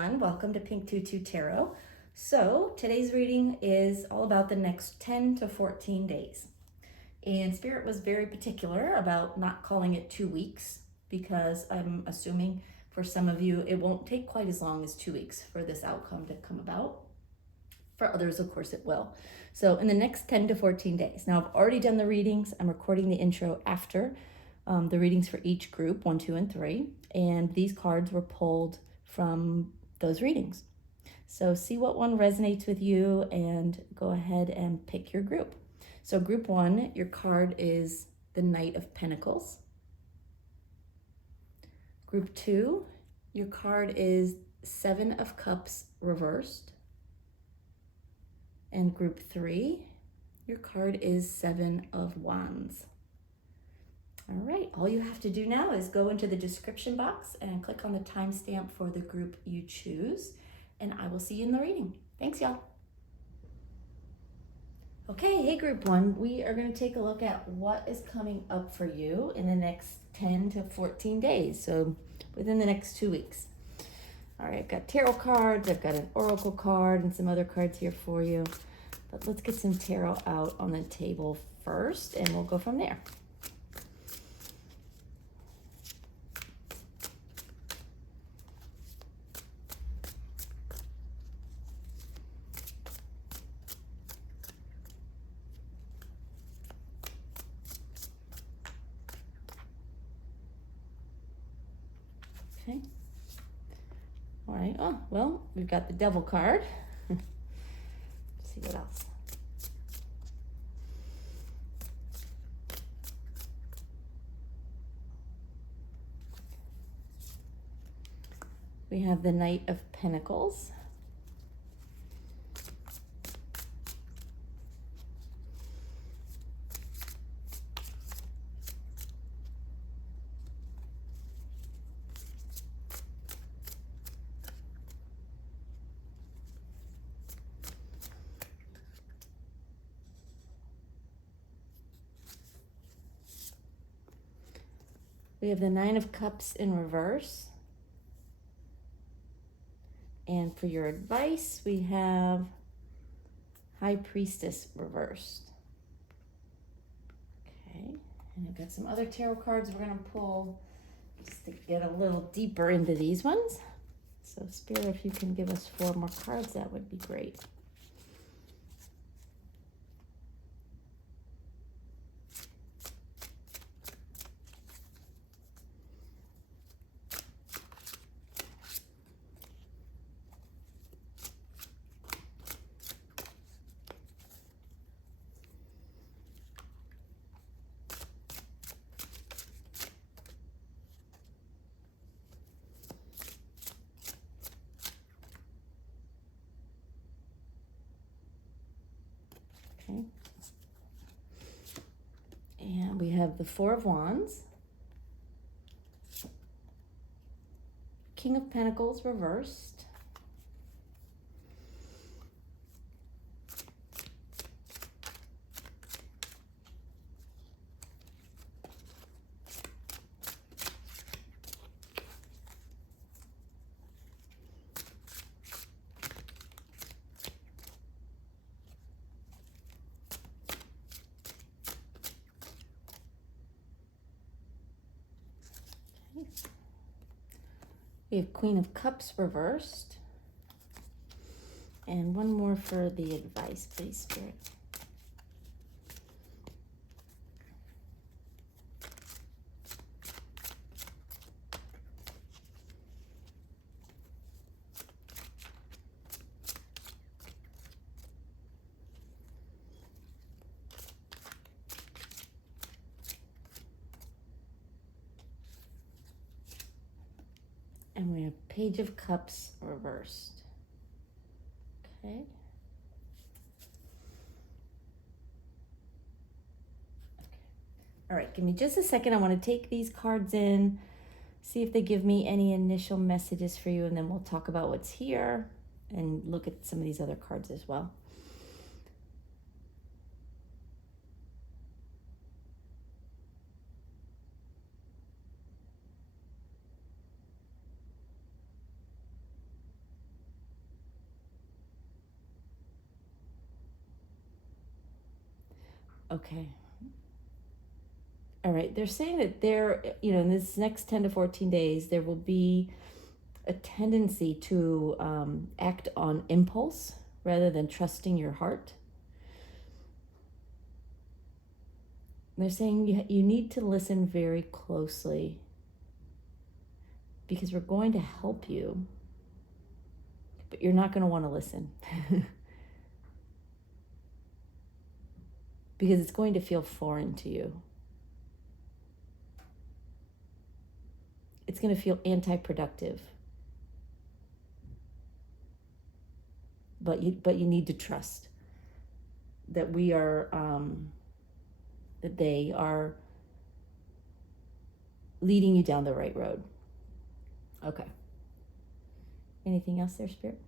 everyone. Welcome to Pink Tutu Tarot. So today's reading is all about the next 10 to 14 days. And Spirit was very particular about not calling it 2 weeks because I'm assuming for some of you it won't take quite as long as 2 weeks for this outcome to come about. For others, of course, it will. So in the next 10 to 14 days. Now, I've already done the readings. I'm recording the intro after the readings for each group, 1, 2, and 3. And these cards were pulled from those readings. So see what one resonates with you and go ahead and pick your group. So group 1, your card is the Knight of Pentacles. Group 2, your card is 7 of Cups reversed. And group 3, your card is 7 of Wands. All right, all you have to do now is go into the description box and click on the timestamp for the group you choose, and I will see you in the reading. Thanks, y'all. Okay, hey group 1, we are going to take a look at what is coming up for you in the next 10 to 14 days, so within the next 2 weeks. All right, I've got tarot cards, I've got an oracle card, and some other cards here for you. But let's get some tarot out on the table first, and we'll go from there. Okay. All right. Oh, well, we've got the Devil card. Let's see what else. We have the Knight of Pentacles. We have the 9 of Cups in reverse. And for your advice, we have High Priestess reversed. Okay, and I've got some other tarot cards we're going to pull just to get a little deeper into these ones. So Spirit, if you can give us 4 more cards, that would be great. Okay. And we have the 4 of Wands, King of Pentacles reversed, we have Queen of Cups reversed, and one more for the advice, please, Spirit. And we have Page of Cups reversed. Okay. All right, give me just a second. I want to take these cards in, see if they give me any initial messages for you, and then we'll talk about what's here and look at some of these other cards as well. Okay. All right. They're saying that in this next 10 to 14 days, there will be a tendency to act on impulse rather than trusting your heart. They're saying you need to listen very closely because we're going to help you, but you're not going to want to listen because it's going to feel foreign to you. It's going to feel anti-productive. But you need to trust that we are that they are leading you down the right road. Okay. Anything else there, Spirit?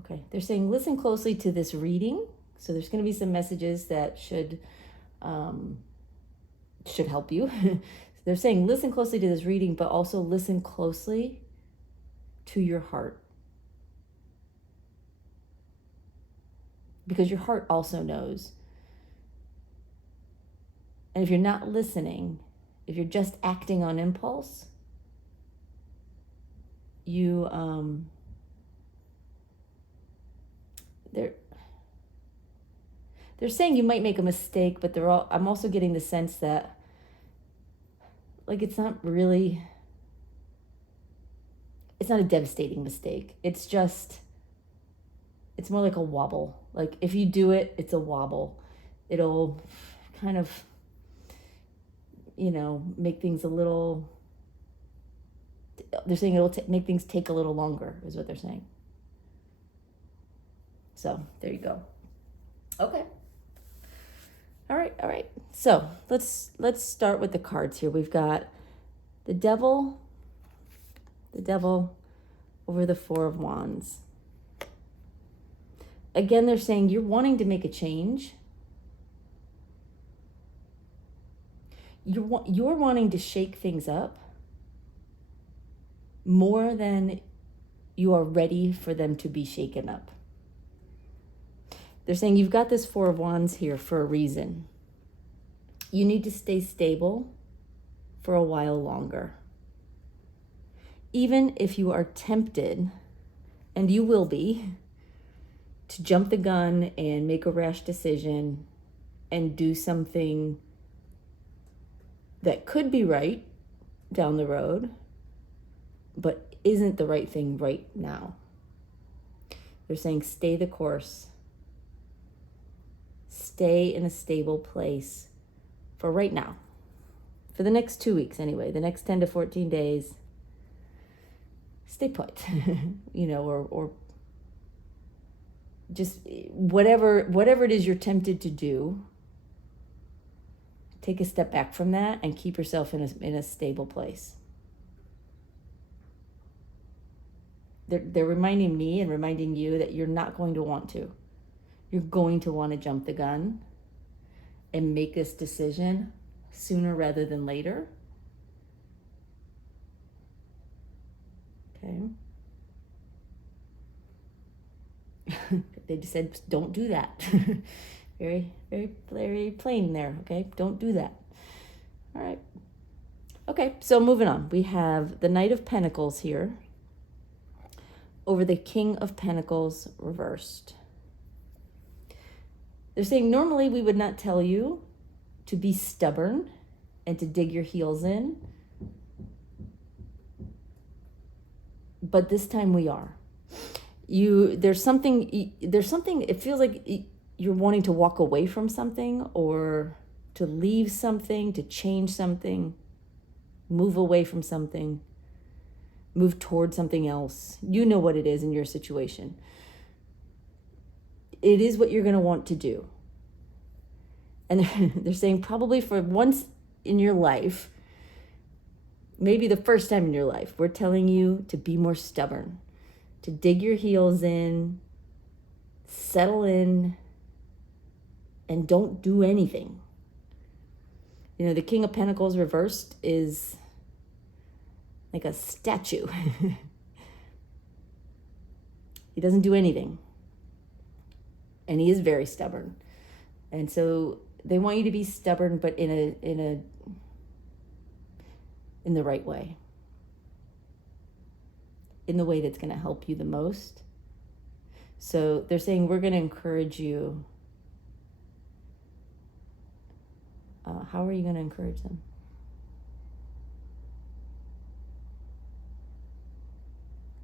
Okay. They're saying listen closely to this reading. So there's going to be some messages that should help you. They're saying listen closely to this reading, but also listen closely to your heart. Because your heart also knows. And if you're not listening, if you're just acting on impulse, they're saying you might make a mistake, but I'm also getting the sense that it's not a devastating mistake. It's more like a wobble. Like if you do it, it's a wobble. It'll kind of, make things a little, they're saying it'll make things take a little longer is what they're saying. So there you go. Okay. All right. So let's start with the cards here. We've got the devil over the Four of Wands. Again, they're saying you're wanting to make a change. You're wanting to shake things up more than you are ready for them to be shaken up. They're saying you've got this Four of Wands here for a reason. You need to stay stable for a while longer. Even if you are tempted, and you will be, to jump the gun and make a rash decision and do something that could be right down the road, but isn't the right thing right now. They're saying stay the course. Stay in a stable place for right now. For the next 2 weeks anyway, the next 10 to 14 days, stay put, or just whatever it is you're tempted to do, take a step back from that and keep yourself in a stable place. They're reminding me and reminding you that you're not going to want to. You're going to want to jump the gun and make this decision sooner rather than later. Okay. They just said, don't do that. Very, very, very plain there. Okay. Don't do that. All right. Okay. So moving on, we have the Knight of Pentacles here over the King of Pentacles reversed. They're saying normally we would not tell you to be stubborn and to dig your heels in, but this time we are. There's something, it feels like you're wanting to walk away from something or to leave something, to change something, move away from something, move towards something else. You know what it is in your situation. It is what you're going to want to do. And they're saying probably for once in your life, maybe the first time in your life, we're telling you to be more stubborn, to dig your heels in, settle in, and don't do anything. The King of Pentacles reversed is like a statue. He doesn't do anything. And he is very stubborn. And so they want you to be stubborn, but in the right way. In the way that's going to help you the most. So they're saying, we're going to encourage you. How are you going to encourage them?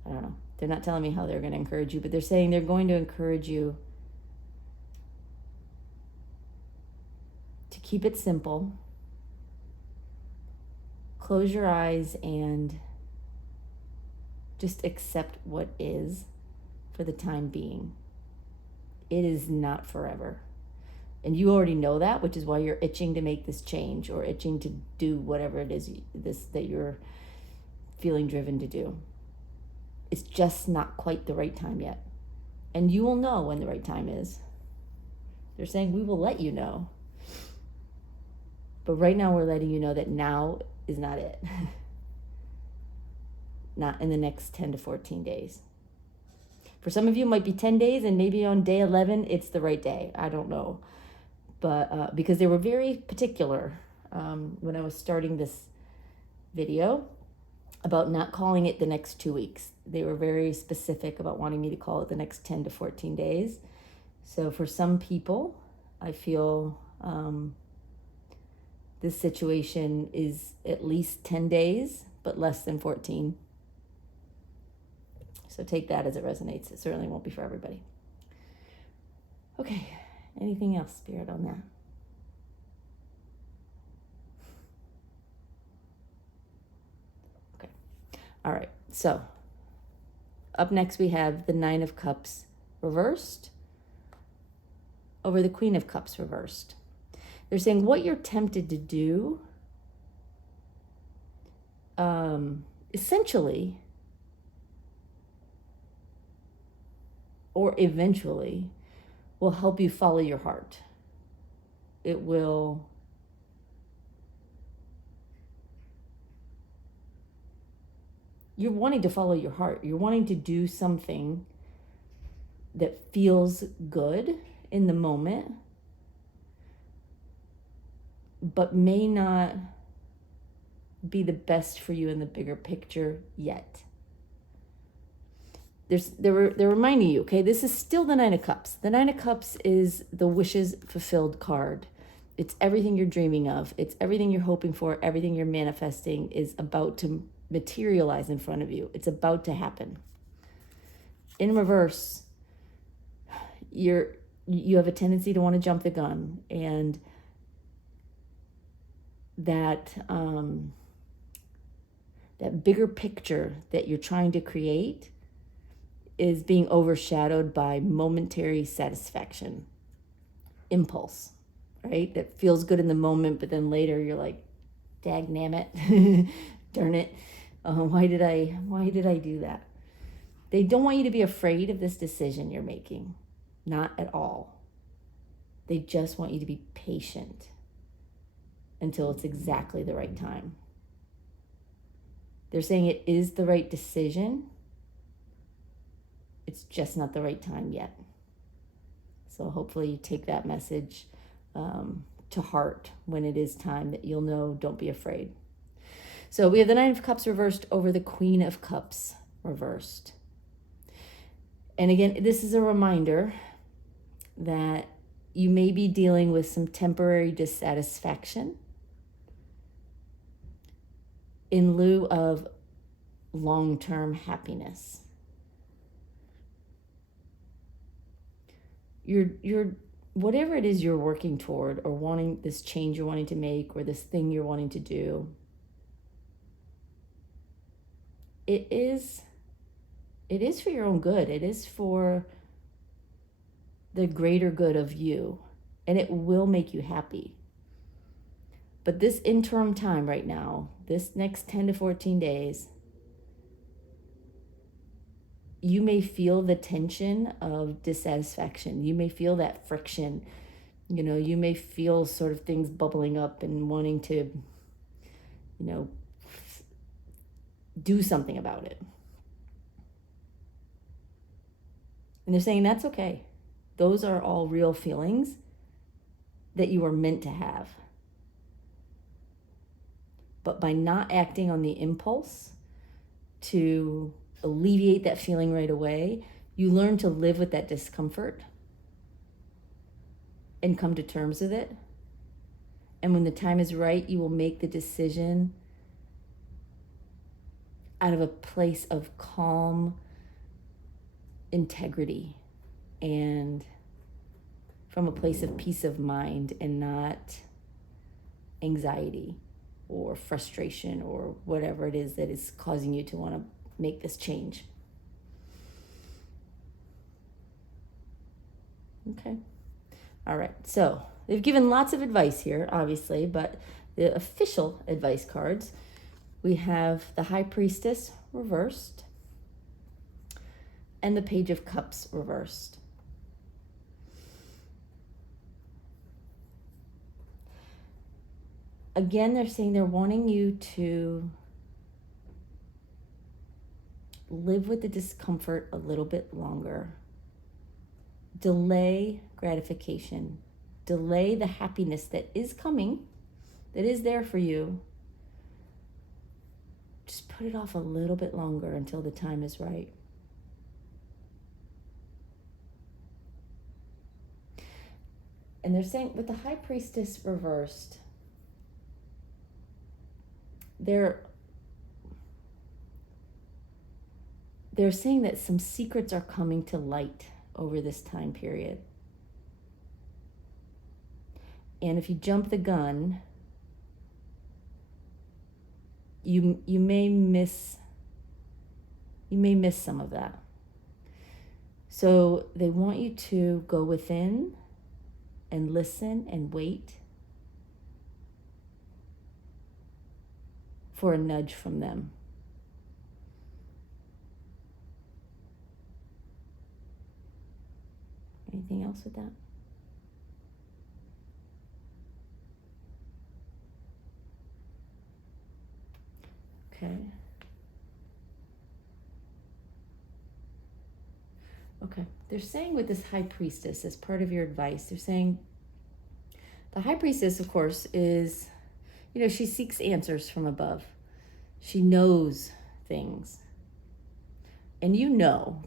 I don't know. They're not telling me how they're going to encourage you, but they're saying they're going to encourage you to keep it simple. Close your eyes and just accept what is for the time being. It is not forever. And you already know that, which is why you're itching to make this change or itching to do whatever it is that you're feeling driven to do. It's just not quite the right time yet. And you will know when the right time is. They're saying we will let you know. But right now we're letting you know that now is not it. Not in the next 10 to 14 days. For some of you, it might be 10 days, and maybe on day 11, it's the right day. I don't know. But because they were very particular when I was starting this video about not calling it the next 2 weeks. They were very specific about wanting me to call it the next 10 to 14 days. So for some people, I feel this situation is at least 10 days, but less than 14. So take that as it resonates. It certainly won't be for everybody. Okay, anything else, Spirit, on that? Okay, all right. So up next we have the Nine of Cups reversed over the Queen of Cups reversed. They're saying what you're tempted to do, essentially, or eventually, will help you follow your heart. It will you're wanting to follow your heart. You're wanting to do something that feels good in the moment, but may not be the best for you in the bigger picture yet. They're reminding you, okay, this is still the Nine of Cups. The Nine of Cups is the wishes fulfilled card. It's everything you're dreaming of. It's everything you're hoping for. Everything you're manifesting is about to materialize in front of you. It's about to happen. In reverse, you have a tendency to want to jump the gun, and that bigger picture that you're trying to create is being overshadowed by momentary satisfaction, impulse, right? That feels good in the moment, but then later you're like, dag nabbit, darn it, why did I do that? They don't want you to be afraid of this decision you're making, not at all. They just want you to be patient until it's exactly the right time. They're saying it is the right decision. It's just not the right time yet. So hopefully you take that message to heart when it is time, that you'll know, don't be afraid. So we have the Nine of Cups reversed over the Queen of Cups reversed. And again, this is a reminder that you may be dealing with some temporary dissatisfaction in lieu of long-term happiness. You're whatever it is you're working toward, or wanting this change you're wanting to make, or this thing you're wanting to do, it is for your own good. It is for the greater good of you, and it will make you happy. But this interim time right now, this next 10 to 14 days, you may feel the tension of dissatisfaction. You may feel that friction. You may feel sort of things bubbling up and wanting to, do something about it. And they're saying that's okay. Those are all real feelings that you are meant to have. But by not acting on the impulse to alleviate that feeling right away, you learn to live with that discomfort and come to terms with it. And when the time is right, you will make the decision out of a place of calm integrity and from a place of peace of mind and not anxiety or frustration or whatever it is that is causing you to want to make this change. Okay. All right. So they've given lots of advice here, obviously, but the official advice cards, we have the High Priestess reversed and the Page of Cups reversed. Again, they're saying they're wanting you to live with the discomfort a little bit longer. Delay gratification. Delay the happiness that is coming, that is there for you. Just put it off a little bit longer until the time is right. And they're saying with the High Priestess reversed, they're saying that some secrets are coming to light over this time period. And if you jump the gun, you may miss some of that. So they want you to go within and listen and wait for a nudge from them. Anything else with that? Okay. Okay. They're saying with this High Priestess, as part of your advice, they're saying the High Priestess, of course, is, she seeks answers from above. She knows things. And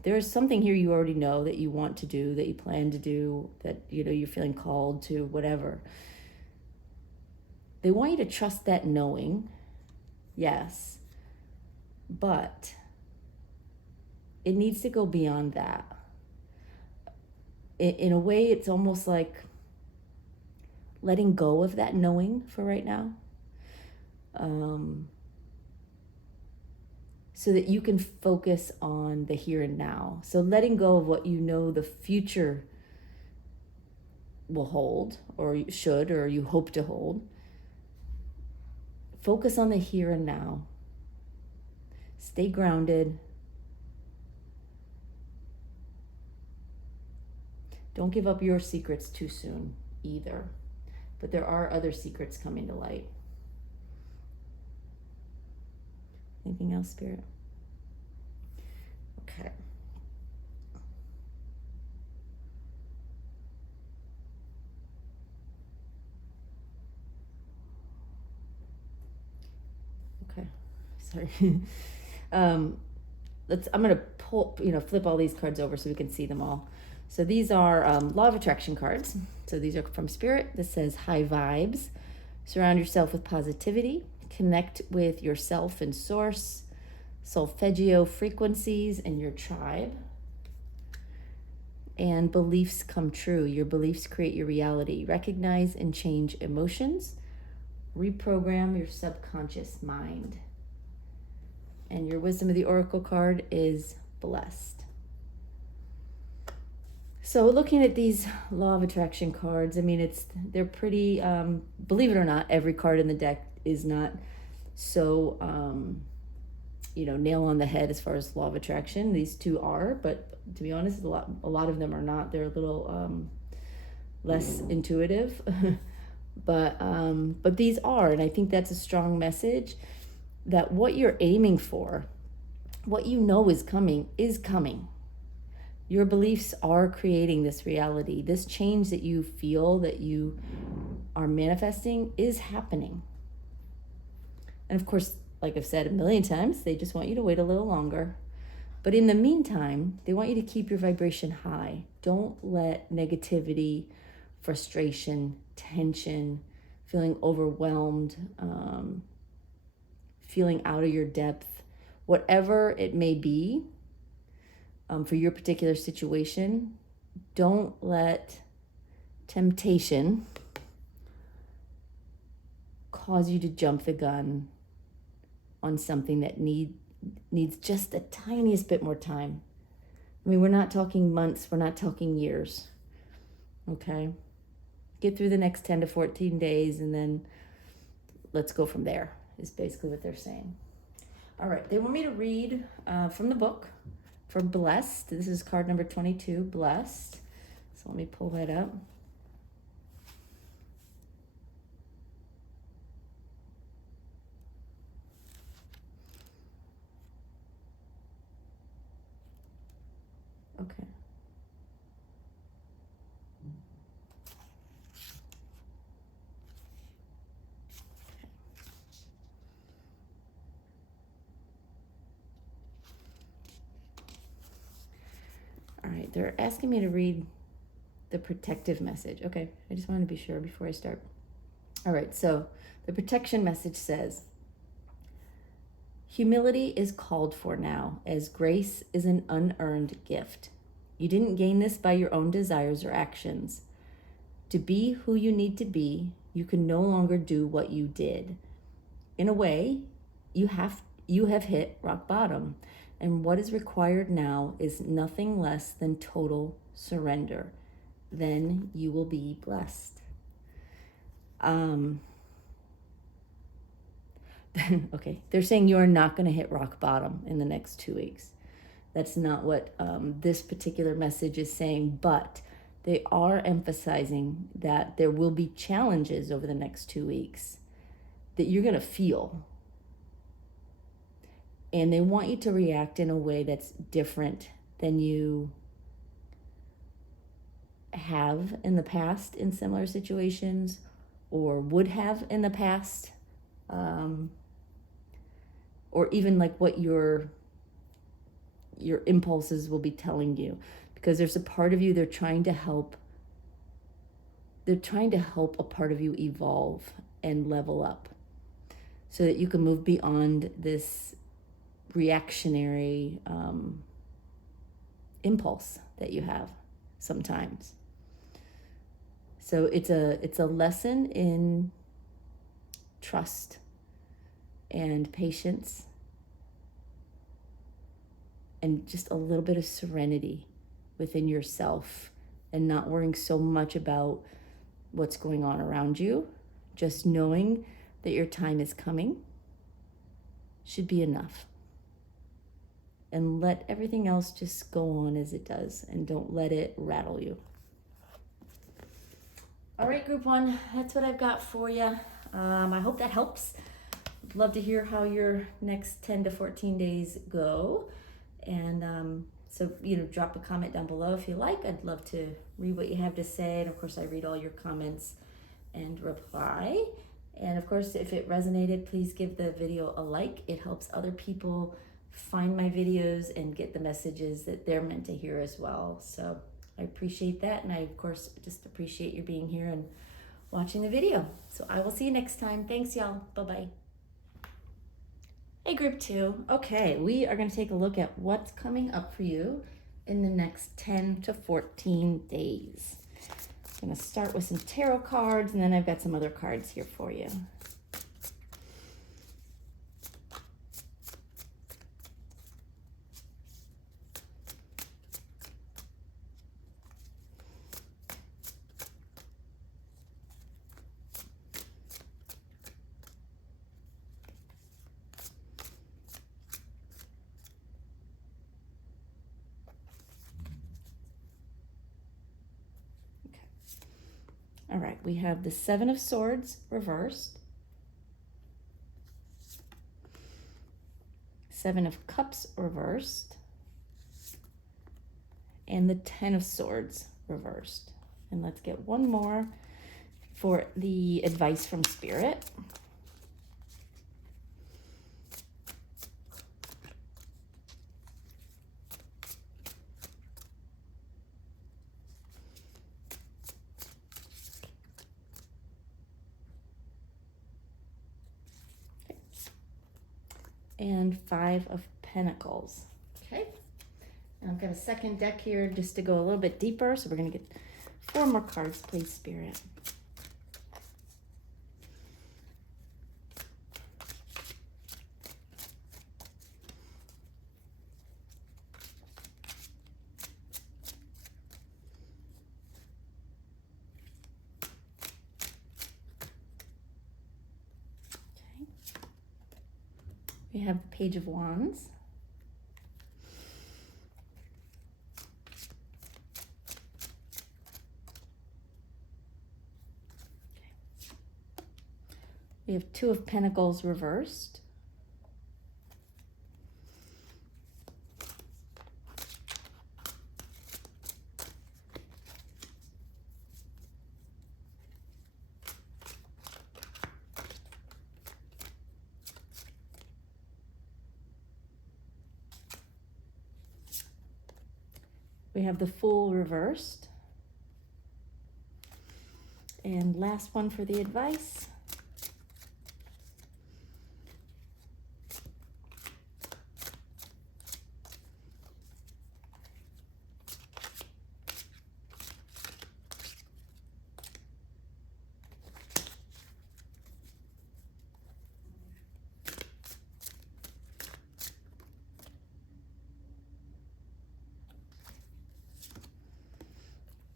there's something here you already know that you want to do, that you plan to do, that, you're feeling called to, whatever. They want you to trust that knowing, yes, but it needs to go beyond that. In a way, it's almost like letting go of that knowing for right now. So that you can focus on the here and now. So letting go of what the future will hold, or you should, or you hope to hold. Focus on the here and now. Stay grounded. Don't give up your secrets too soon either. But there are other secrets coming to light. Anything else, Spirit? Okay. Okay. Sorry. I'm going to flip all these cards over so we can see them all. So these are Law of Attraction cards. So these are from Spirit. This says high vibes. Surround yourself with positivity. Connect with yourself and source. Solfeggio frequencies and your tribe. And beliefs come true. Your beliefs create your reality. Recognize and change emotions. Reprogram your subconscious mind. And your Wisdom of the Oracle card is blessed. So looking at these Law of Attraction cards, they're pretty, believe it or not, every card in the deck is not so, nail on the head as far as Law of Attraction. These two are, but to be honest, a lot of them are not. They're a little less intuitive, but these are, and I think that's a strong message that what you're aiming for, what is coming, Your beliefs are creating this reality. This change that you feel, that you are manifesting, is happening. And of course, like I've said a million times, they just want you to wait a little longer. But in the meantime, they want you to keep your vibration high. Don't let negativity, frustration, tension, feeling overwhelmed, feeling out of your depth, whatever it may be, for your particular situation, don't let temptation cause you to jump the gun on something that needs just the tiniest bit more time. I mean, we're not talking months, we're not talking years. Okay? Get through the next 10 to 14 days and then let's go from there, is basically what they're saying. All right, they want me to read from the book for Blessed. This is card number 22, Blessed. So let me pull that up. Okay. All right, they're asking me to read the protective message. Okay, I just wanted to be sure before I start. All right, so the protection message says, humility is called for now, as grace is an unearned gift. You didn't gain this by your own desires or actions. To be who you need to be, you can no longer do what you did. In a way, you have hit rock bottom, and what is required now is nothing less than total surrender. Then you will be blessed. Okay, they're saying you are not going to hit rock bottom in the next 2 weeks. That's not what this particular message is saying, but they are emphasizing that there will be challenges over the next 2 weeks that you're going to feel. And they want you to react in a way that's different than you have in the past in similar situations, or would have in the past, or even like what your impulses will be telling you, because there's a part of you they're trying to help a part of you evolve and level up so that you can move beyond this reactionary impulse that you have sometimes. So it's a lesson in trust and patience and just a little bit of serenity within yourself and not worrying so much about what's going on around you. Just knowing that your time is coming should be enough. And let everything else just go on as it does, and don't let it rattle you. All right, group one, that's what I've got for you. I hope that helps. I'd love to hear how your next 10 to 14 days go. And so, drop a comment down below if you like. I'd love to read what you have to say. And of course, I read all your comments and reply. And of course, if it resonated, please give the video a like. It helps other people find my videos and get the messages that they're meant to hear as well. So I appreciate that. And I, of course, just appreciate your being here and watching the video. So I will see you next time. Thanks, y'all. Bye-bye. Hey, group two. Okay, we are going to take a look at what's coming up for you in the next 10 to 14 days. I'm going to start with some tarot cards, and then I've got some other cards here for you. All right, we have the Seven of Swords reversed, Seven of Cups reversed, and the Ten of Swords reversed. And let's get one more for the advice from Spirit. And Five of Pentacles. Okay. And I've got a second deck here just to go a little bit deeper. So we're going to get 4 more cards, please, Spirit. Okay. We have the Page of Wands. We have Two of Pentacles reversed. We have the Fool reversed. And last one for the advice.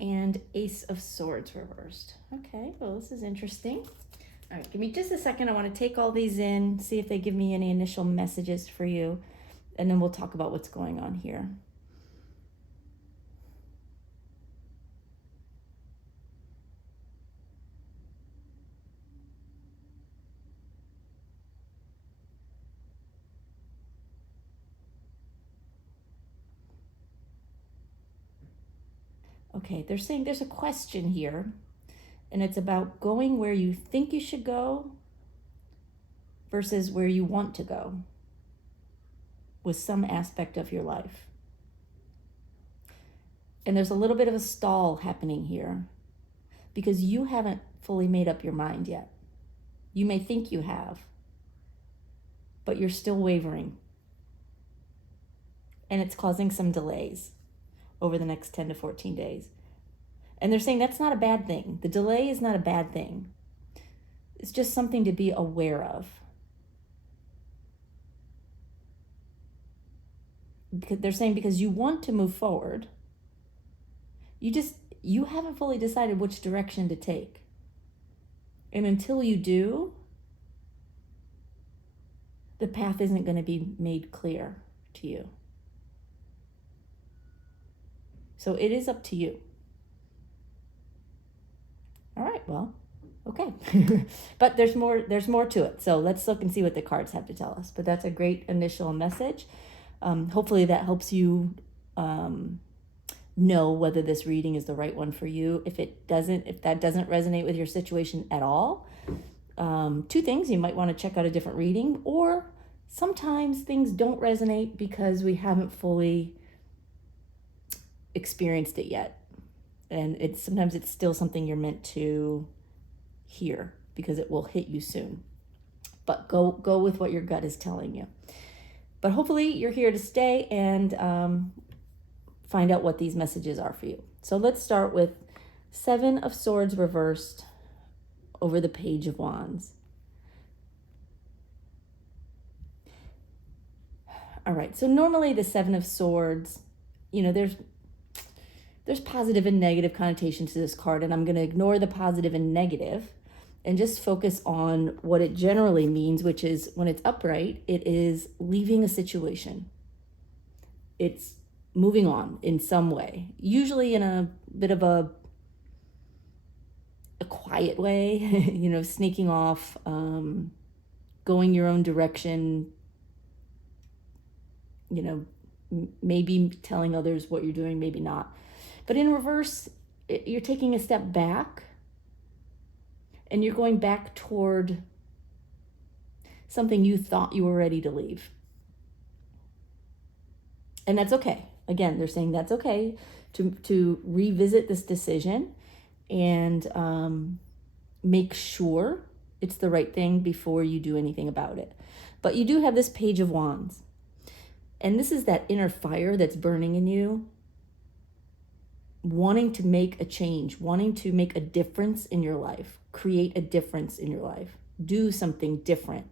And Ace of Swords reversed. Okay, well, this is interesting. All right, give me just a second. I want to take all these in, see if they give me any initial messages for you, and then we'll talk about what's going on here. Okay, they're saying there's a question here, and it's about going where you think you should go versus where you want to go with some aspect of your life. And there's a little bit of a stall happening here because you haven't fully made up your mind yet. You may think you have, but you're still wavering. And it's causing some delays over the next 10 to 14 days. And they're saying that's not a bad thing. The delay is not a bad thing. It's just something to be aware of. Because they're saying because you want to move forward, you haven't fully decided which direction to take. And until you do, the path isn't going to be made clear to you. So it is up to you. All right, well, okay. But there's more to it. So let's look and see what the cards have to tell us. But that's a great initial message. Hopefully that helps you know whether this reading is the right one for you. If that doesn't resonate with your situation at all, 2 things: you might want to check out a different reading, or sometimes things don't resonate because we haven't fully experienced it yet. And sometimes it's still something you're meant to hear because it will hit you soon. But go with what your gut is telling you. But hopefully you're here to stay and find out what these messages are for you. So let's start with 7 of Swords reversed over the Page of Wands. All right, so normally the 7 of Swords, there's positive and negative connotations to this card, and I'm going to ignore the positive and negative and just focus on what it generally means, which is when it's upright, it is leaving a situation. It's moving on in some way, usually in a bit of a quiet way, sneaking off, going your own direction, maybe telling others what you're doing, maybe not. But in reverse, you're taking a step back and you're going back toward something you thought you were ready to leave. And that's okay. Again, they're saying that's okay to revisit this decision and make sure it's the right thing before you do anything about it. But you do have this Page of Wands. And this is that inner fire that's burning in you, wanting to make a change, wanting to make a difference in your life, create a difference in your life, do something different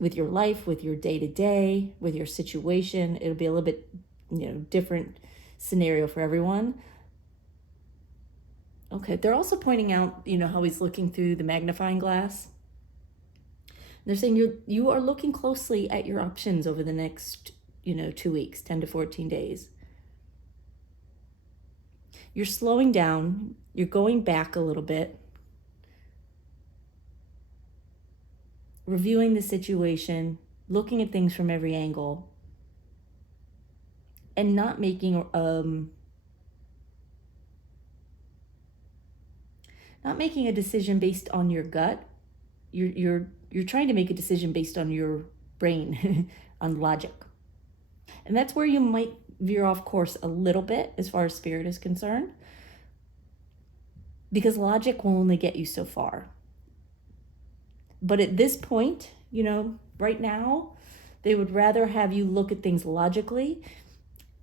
with your life, with your day-to-day, with your situation. It'll be a little bit, different scenario for everyone. Okay, they're also pointing out, how he's looking through the magnifying glass. They're saying you are looking closely at your options over the next, 2 weeks, 10 to 14 days. You're slowing down, you're going back a little bit, reviewing the situation, looking at things from every angle, and not making a decision based on your gut. You're trying to make a decision based on your brain, on logic. And that's where you might veer off course a little bit as far as spirit is concerned, because logic will only get you so far. But at this point, right now, they would rather have you look at things logically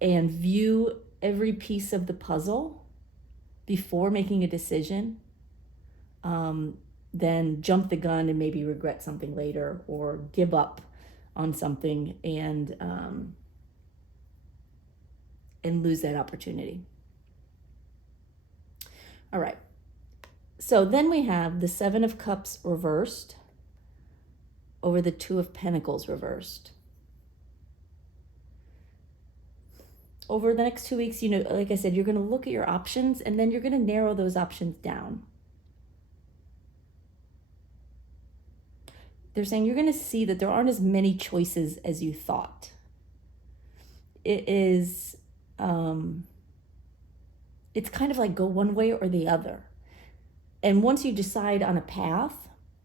and view every piece of the puzzle before making a decision, than jump the gun and maybe regret something later or give up on something and lose that opportunity. All right. So then we have the Seven of Cups reversed over the Two of Pentacles reversed. Over the next 2 weeks, like I said, you're going to look at your options and then you're going to narrow those options down. They're saying you're going to see that there aren't as many choices as you thought. It is, it's kind of like go one way or the other. And once you decide on a path,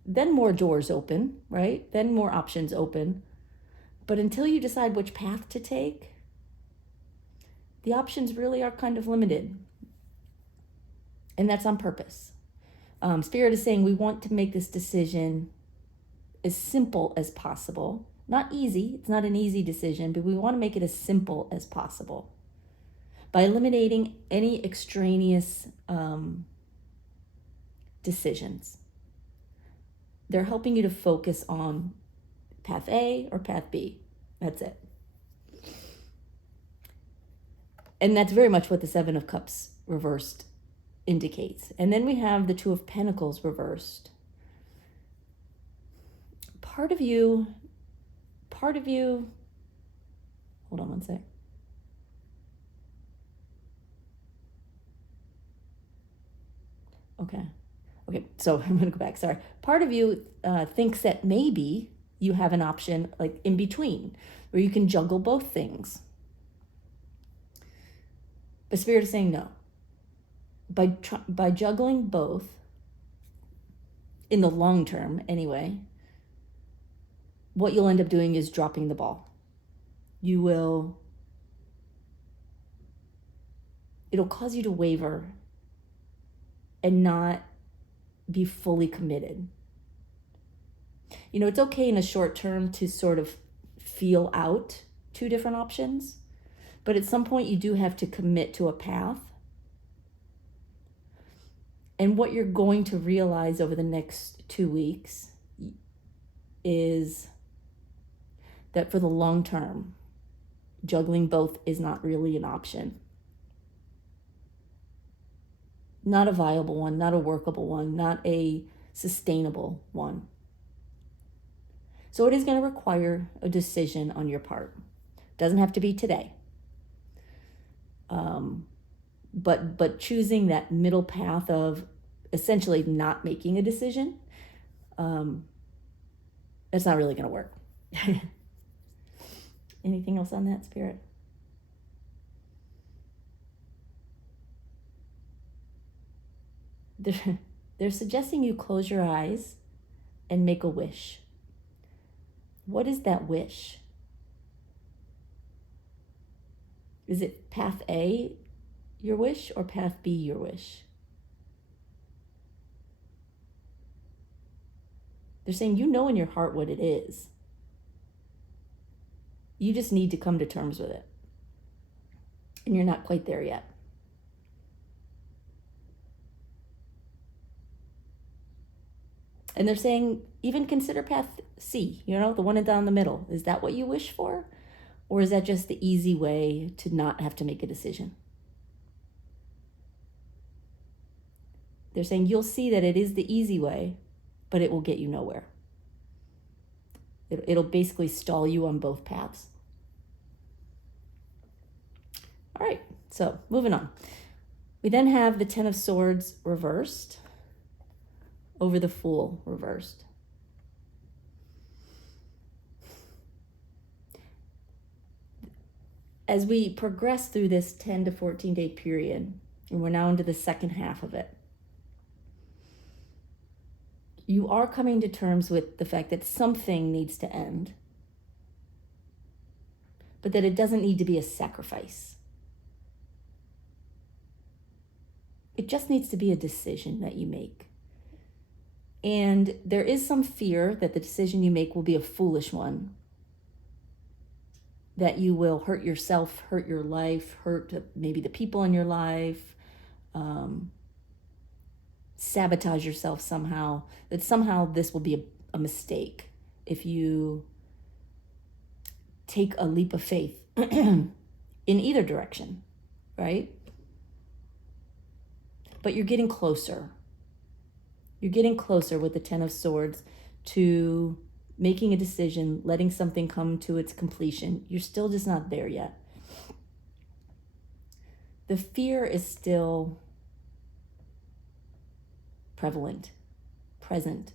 then more doors open, right? Then more options open. But until you decide which path to take, the options really are kind of limited. And that's on purpose. Spirit is saying we want to make this decision as simple as possible. Not easy, it's not an easy decision, but we want to make it as simple as possible by eliminating any extraneous decisions. They're helping you to focus on path A or path B. That's it. And that's very much what the Seven of Cups reversed indicates. And then we have the Two of Pentacles reversed. Part of you, hold on one sec. Okay, so I'm going to go back, sorry. Part of you thinks that maybe you have an option like in between, where you can juggle both things. But Spirit is saying no. By juggling both, in the long term anyway, what you'll end up doing is dropping the ball. It'll cause you to waver and not be fully committed. It's okay in a short term to sort of feel out two different options, but at some point you do have to commit to a path. And what you're going to realize over the next 2 weeks is that for the long term, juggling both is not really an option. Not a viable one, not a workable one, not a sustainable one. So it is going to require a decision on your part. Doesn't have to be today. But choosing that middle path of essentially not making a decision, that's not really going to work. Anything else on that, Spirit? They're suggesting you close your eyes and make a wish. What is that wish? Is it path A, your wish, or path B, your wish? They're saying you know in your heart what it is. You just need to come to terms with it. And you're not quite there yet. And they're saying, even consider path C, the one down the middle. Is that what you wish for? Or is that just the easy way to not have to make a decision? They're saying you'll see that it is the easy way, but it will get you nowhere. It'll basically stall you on both paths. All right, so moving on. We then have the Ten of Swords reversed over the Fool reversed. As we progress through this 10 to 14 day period, and we're now into the second half of it, you are coming to terms with the fact that something needs to end, but that it doesn't need to be a sacrifice. It just needs to be a decision that you make. And there is some fear that the decision you make will be a foolish one, that you will hurt yourself, hurt your life, hurt maybe the people in your life, sabotage yourself somehow, that somehow this will be a mistake if you take a leap of faith in either direction, right? But you're getting closer. You're getting closer with the Ten of Swords to making a decision, letting something come to its completion. You're still just not there yet. The fear is still prevalent, present.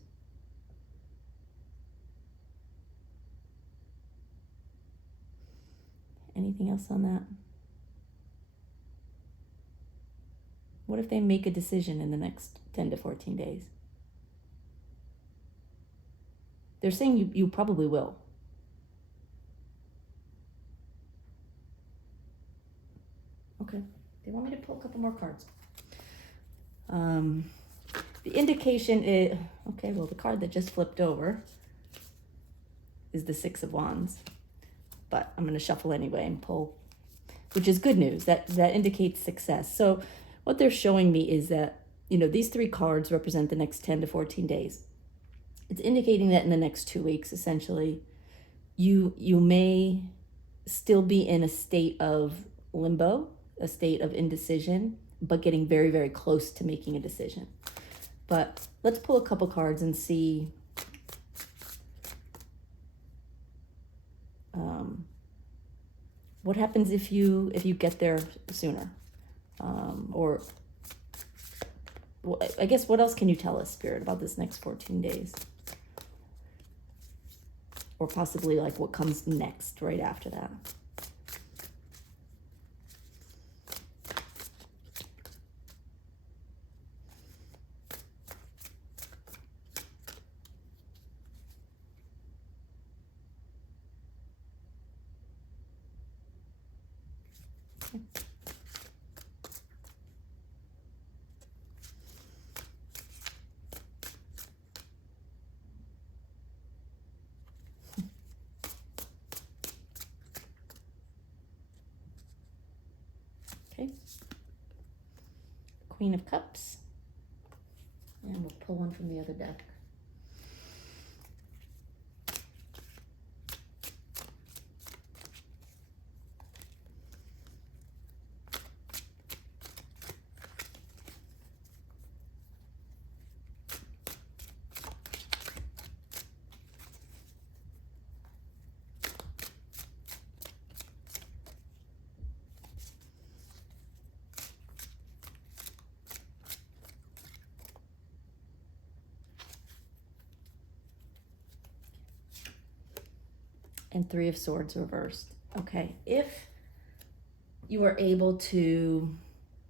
Anything else on that? What if they make a decision in the next 10 to 14 days? They're saying you probably will. Okay, they want me to pull a couple more cards. The indication is, okay, well, the card that just flipped over is the Six of Wands. But I'm going to shuffle anyway and pull, which is good news. That indicates success. So what they're showing me is that, these three cards represent the next 10 to 14 days. It's indicating that in the next 2 weeks, essentially, you may still be in a state of limbo, a state of indecision, but getting very, very close to making a decision. But let's pull a couple cards and see what happens if you get there sooner, or I guess what else can you tell us, Spirit, about this next 14 days? Or possibly like what comes next right after that. Okay. Queen of Cups. And we'll pull one from the other deck. And Three of Swords reversed. Okay, if you are able to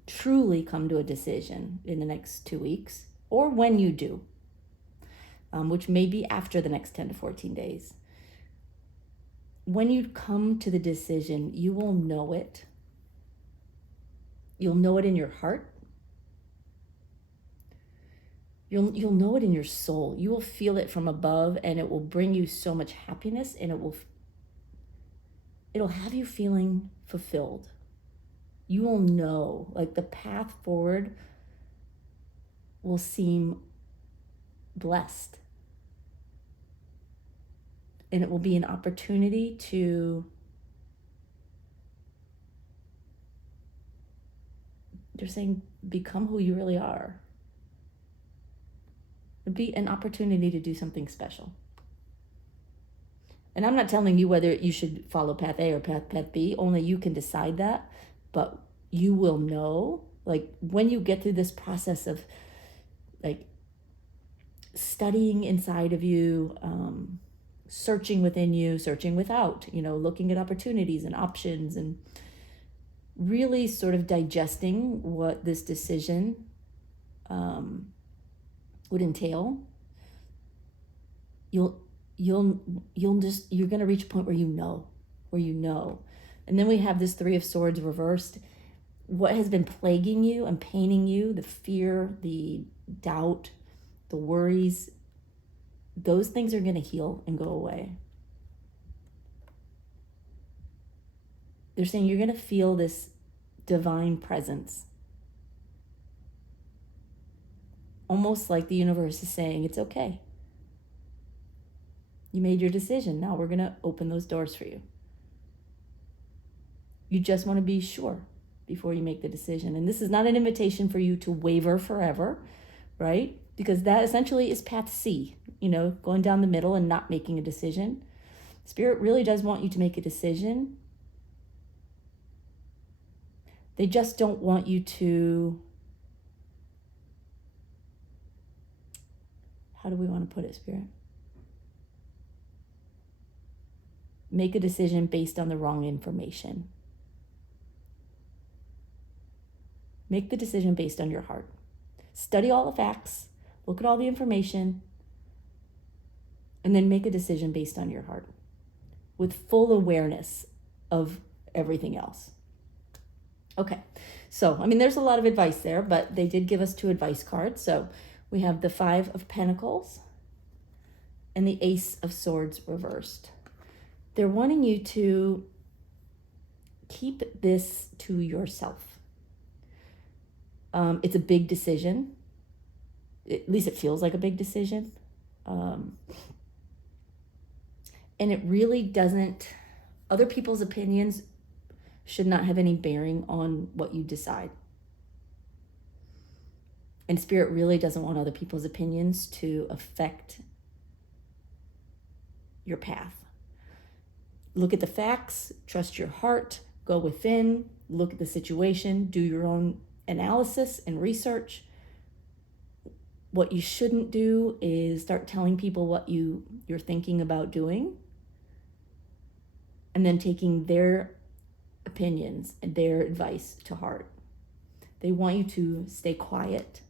truly come to a decision in the next 2 weeks, or when you do, which may be after the next 10 to 14 days, when you come to the decision, you will know it. You'll know it in your heart. You'll know it in your soul. You will feel it from above, and it will bring you so much happiness, and it'll have you feeling fulfilled. You will know, like, the path forward will seem blessed. And it will be an opportunity to they're saying become who you really are. It'd be an opportunity to do something special. And I'm not telling you whether you should follow path A or path B, only you can decide that. But you will know, like, when you get through this process of, like, studying inside of you, searching within you, searching without, looking at opportunities and options, and really sort of digesting what this decision would entail, you're going to reach a point where you know. And then we have this Three of Swords reversed. What has been plaguing you and paining you, the fear, the doubt, the worries, those things are going to heal and go away. They're saying you're going to feel this divine presence. Almost like the universe is saying, it's okay. You made your decision. Now we're going to open those doors for you. You just want to be sure before you make the decision. And this is not an invitation for you to waver forever, right? Because that essentially is path C, going down the middle and not making a decision. Spirit really does want you to make a decision. They just don't want you to, how do we want to put it, Spirit? Make a decision based on the wrong information. Make the decision based on your heart. Study all the facts, look at all the information, and then make a decision based on your heart with full awareness of everything else. Okay, so, there's a lot of advice there, but they did give us 2 advice cards. So we have the Five of Pentacles and the Ace of Swords reversed. They're wanting you to keep this to yourself. It's a big decision. At least it feels like a big decision. And it really doesn't, other people's opinions should not have any bearing on what you decide. And Spirit really doesn't want other people's opinions to affect your path. Look at the facts, trust your heart, go within, look at the situation, do your own analysis and research. What you shouldn't do is start telling people what you're thinking about doing, and then taking their opinions and their advice to heart. They want you to stay quiet.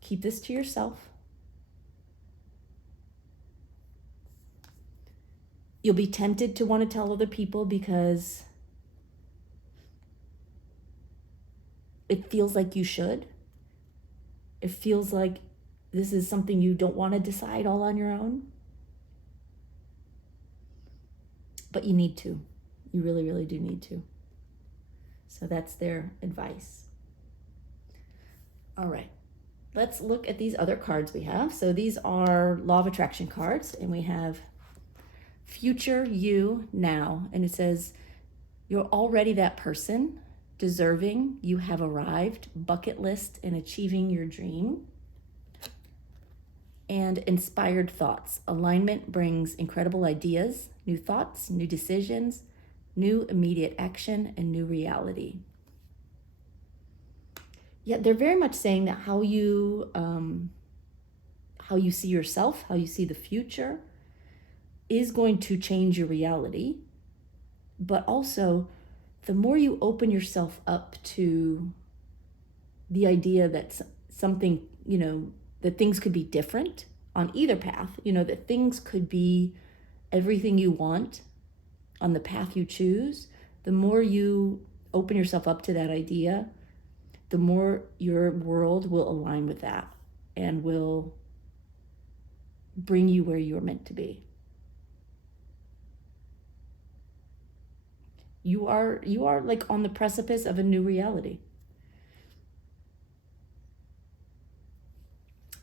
Keep this to yourself. You'll be tempted to want to tell other people because it feels like you should. It feels like this is something you don't want to decide all on your own. But you need to. You really, really do need to. So that's their advice. All right. Let's look at these other cards we have. So these are Law of Attraction cards, and we have Future You Now. And it says, you're already that person, deserving, you have arrived, bucket list, and achieving your dream. And Inspired Thoughts. Alignment brings incredible ideas, new thoughts, new decisions, new immediate action, and new reality. Yeah, they're very much saying that how you see yourself, how you see the future, is going to change your reality. but also the more you open yourself up to the idea that something, that things could be different on either path, that things could be everything you want on the path you choose, the more you open yourself up to that idea, the more your world will align with that and will bring you where you're meant to be. You are like on the precipice of a new reality.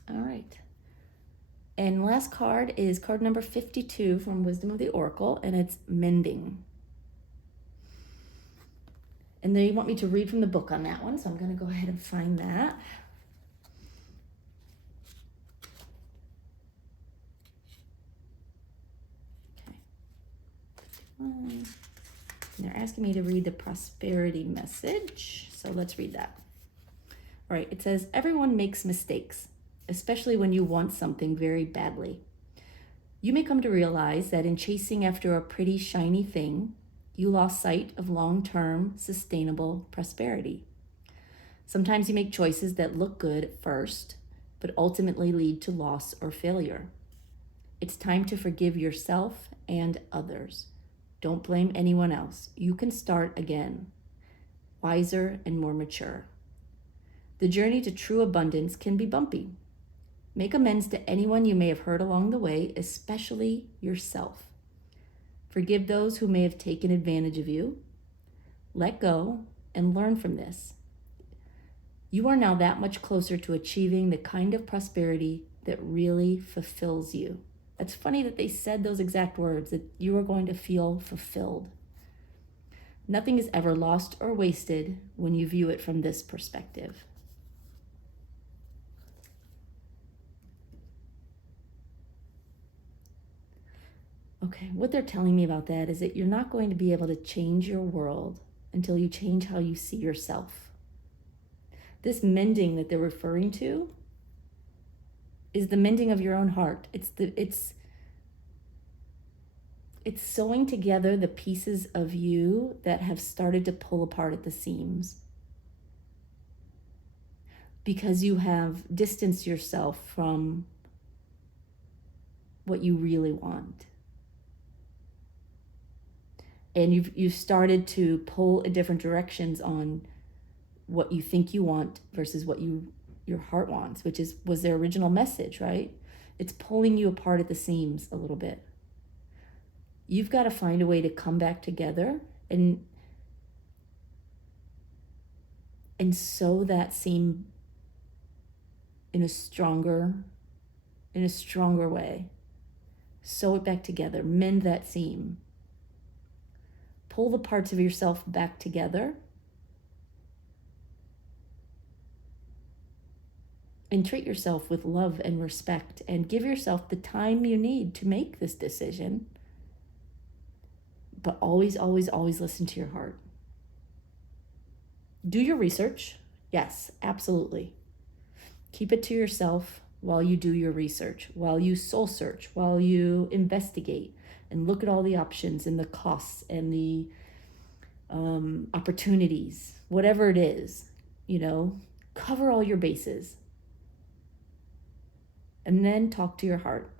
All right. And last card is card number 52 from Wisdom of the Oracle, and it's mending. And they want me to read from the book on that one, so I'm going to go ahead and find that. Okay. And they're asking me to read the prosperity message, so let's read that. All right, it says, everyone makes mistakes, especially when you want something very badly. You may come to realize that in chasing after a pretty shiny thing, you lost sight of long-term, sustainable prosperity. Sometimes you make choices that look good at first, but ultimately lead to loss or failure. It's time to forgive yourself and others. Don't blame anyone else. You can start again, wiser and more mature. The journey to true abundance can be bumpy. Make amends to anyone you may have hurt along the way, especially yourself. Forgive those who may have taken advantage of you. Let go and learn from this. You are now that much closer to achieving the kind of prosperity that really fulfills you. It's funny that they said those exact words, that you are going to feel fulfilled. Nothing is ever lost or wasted when you view it from this perspective. Okay, what they're telling me about that is that you're not going to be able to change your world until you change how you see yourself. This mending that they're referring to is the mending of your own heart. It's sewing together the pieces of you that have started to pull apart at the seams, because you have distanced yourself from what you really want. And you've started to pull in different directions on what you think you want versus what your heart wants, which was their original message, right? It's pulling you apart at the seams a little bit. You've got to find a way to come back together and sew that seam in a stronger way. Sew it back together, mend that seam. Pull the parts of yourself back together and treat yourself with love and respect, and give yourself the time you need to make this decision. But always, always, always listen to your heart. Do your research. Yes, absolutely. Keep it to yourself while you do your research, while you soul search, while you investigate and look at all the options and the costs and the opportunities, whatever it is, cover all your bases. And then talk to your heart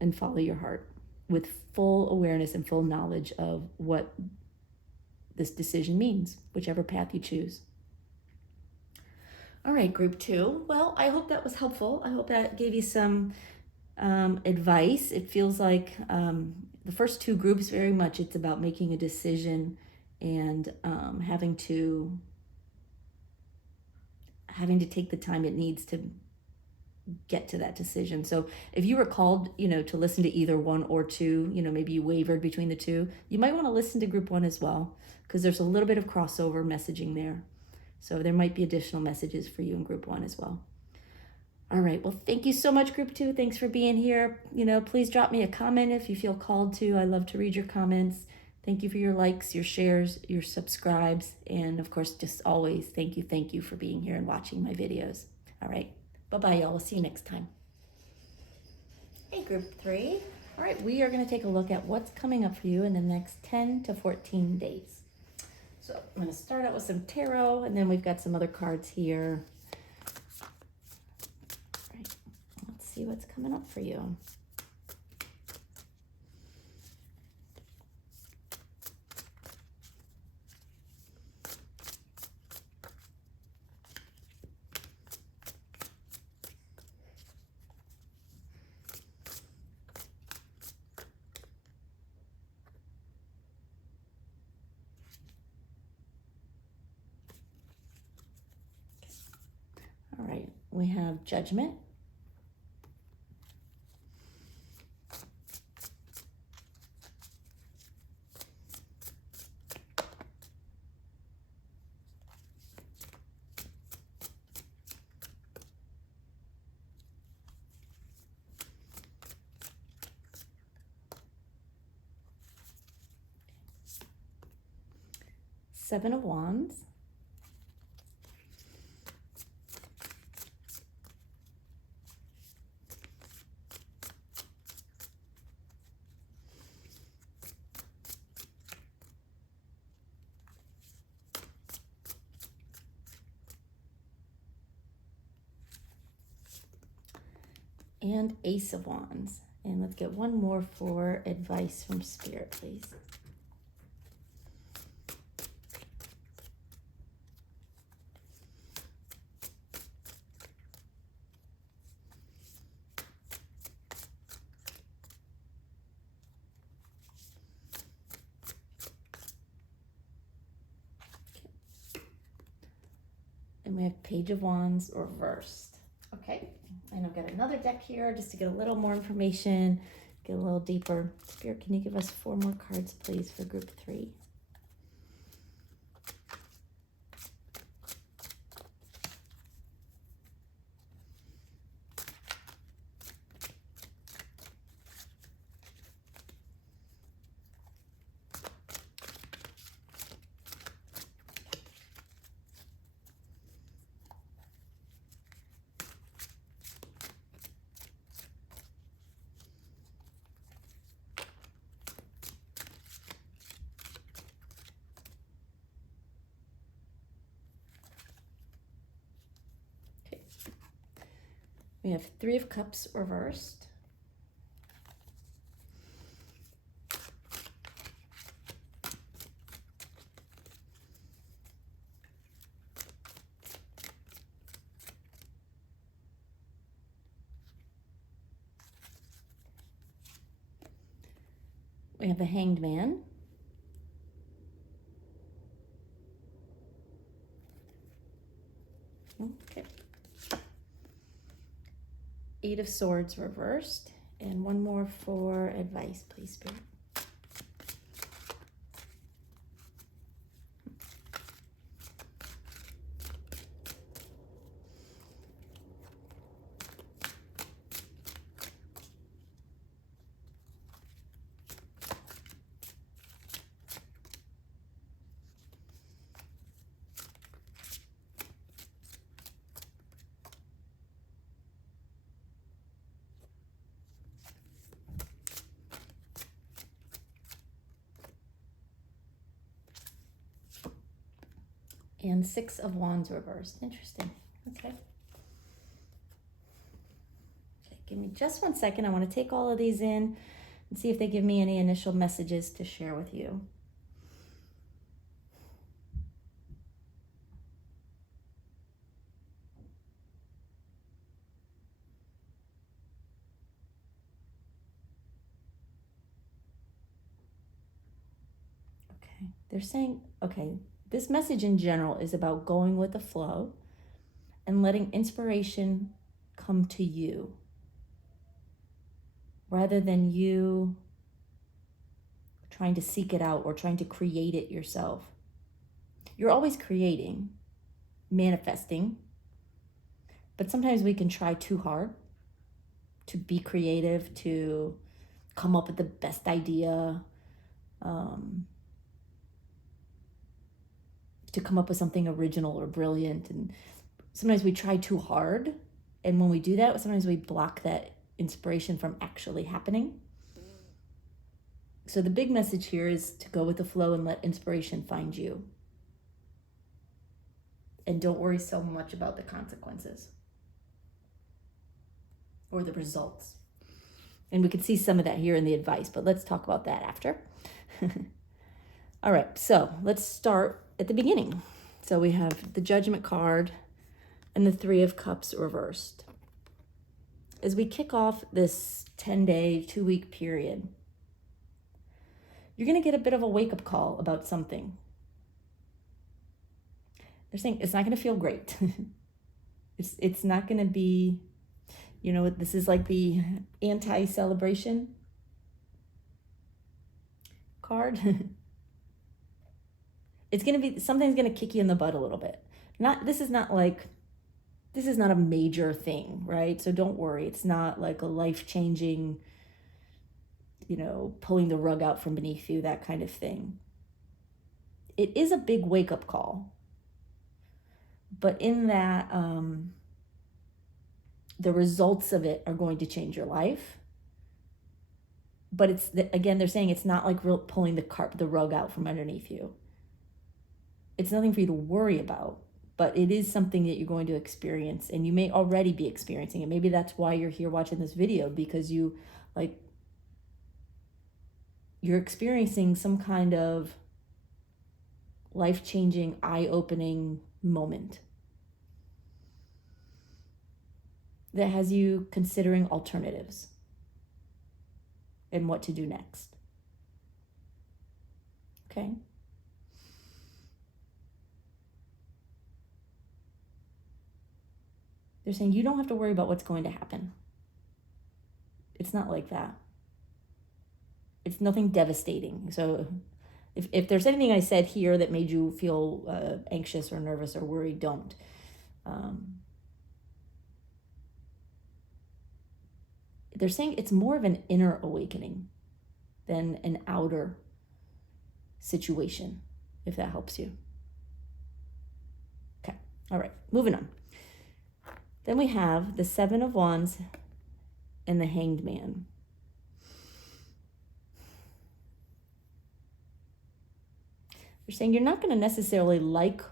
and follow your heart with full awareness and full knowledge of what this decision means, whichever path you choose. All right, group 2. Well, I hope that was helpful. I hope that gave you some advice. It feels like the first 2 groups, very much it's about making a decision and having to take the time it needs to get to that decision. So if you were called, to listen to either 1 or 2, maybe you wavered between the 2, you might want to listen to group 1 as well, because there's a little bit of crossover messaging there. So there might be additional messages for you in group 1 as well. All right, well, thank you so much, group 2. Thanks for being here. Please drop me a comment if you feel called to. I love to read your comments. Thank you for your likes, your shares, your subscribes, and of course, just always thank you for being here and watching my videos. All right. Bye-bye, y'all. We'll see you next time. Hey, group 3. All right, we are going to take a look at what's coming up for you in the next 10 to 14 days. So I'm going to start out with some tarot, and then we've got some other cards here. All right, let's see what's coming up for you. All right, we have Judgment, Seven of Wands, and Ace of Wands. And let's get one more for advice from Spirit, please. And we have Page of Wands reversed. Okay, and I've got another deck here just to get a little more information, get a little deeper. Spirit, can you give us 4 more cards, please, for group 3? We have 3 of Cups reversed. We have the Hanged Man. Okay. 8 of Swords reversed. And one more for advice, please, Spirit. And 6 of Wands reversed. Interesting. Okay. Okay, give me just 1 second. I want to take all of these in and see if they give me any initial messages to share with you. Okay. They're saying, okay, this message in general is about going with the flow and letting inspiration come to you rather than you trying to seek it out or trying to create it yourself. You're always creating, manifesting, but sometimes we can try too hard to be creative, to come up with the best idea, to come up with something original or brilliant. And sometimes we try too hard. And when we do that, sometimes we block that inspiration from actually happening. So the big message here is to go with the flow and let inspiration find you. And don't worry so much about the consequences or the results. And we can see some of that here in the advice, but let's talk about that after. All right, so let's start at the beginning. So we have the Judgment card and the Three of Cups reversed. As we kick off this 10-day, 2-week period, you're going to get a bit of a wake-up call about something. They're saying it's not going to feel great. It's not going to be, this is like the anti-celebration card. It's going to be, something's going to kick you in the butt a little bit. This is not a major thing, right? So don't worry. It's not like a life-changing, pulling the rug out from beneath you, that kind of thing. It is a big wake-up call. But in that, the results of it are going to change your life. But again, they're saying it's not like pulling the rug out from underneath you. It's nothing for you to worry about, but it is something that you're going to experience, and you may already be experiencing it. Maybe that's why you're here watching this video, because you're experiencing some kind of life-changing, eye-opening moment that has you considering alternatives and what to do next. Okay? They're saying you don't have to worry about what's going to happen. It's not like that. It's nothing devastating. So if there's anything I said here that made you feel anxious or nervous or worried, don't. They're saying it's more of an inner awakening than an outer situation, if that helps you. Okay, all right, moving on. Then we have the Seven of Wands and the Hanged Man. They're saying you're not going to necessarily like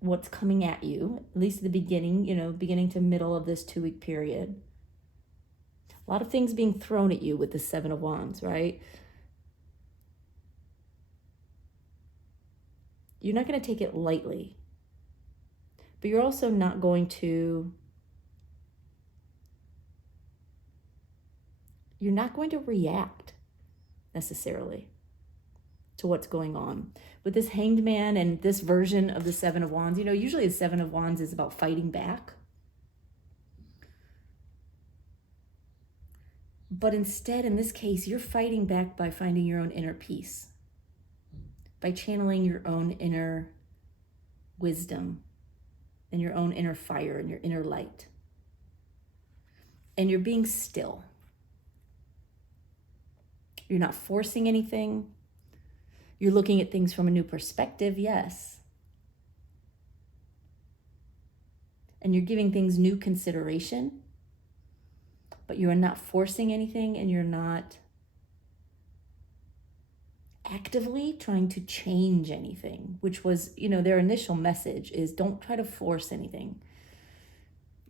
what's coming at you, at least at the beginning, beginning to middle of this 2-week period. A lot of things being thrown at you with the Seven of Wands, right? You're not going to take it lightly. But you're also not going to react necessarily to what's going on. With this Hanged Man and this version of the Seven of Wands, usually the Seven of Wands is about fighting back. But instead, in this case, you're fighting back by finding your own inner peace, by channeling your own inner wisdom and your own inner fire and your inner light. And you're being still. You're not forcing anything. You're looking at things from a new perspective, yes. And you're giving things new consideration. But you are not forcing anything, and you're not actively trying to change anything, which was, their initial message is don't try to force anything.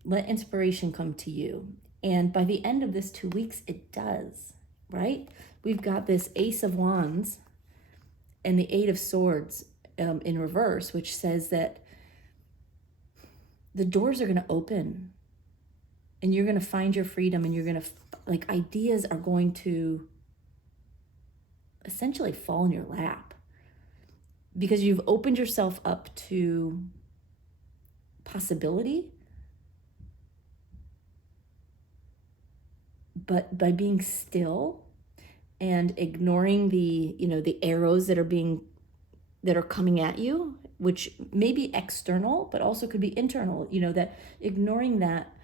Let inspiration come to you. And by the end of this 2 weeks, it does, right? We've got this Ace of Wands and the Eight of Swords in reverse, which says that the doors are going to open and you're going to find your freedom, and you're going to, ideas are going to essentially fall in your lap because you've opened yourself up to possibility. But by being still and ignoring the arrows that are coming at you, which may be external, but also could be internal, that ignoring that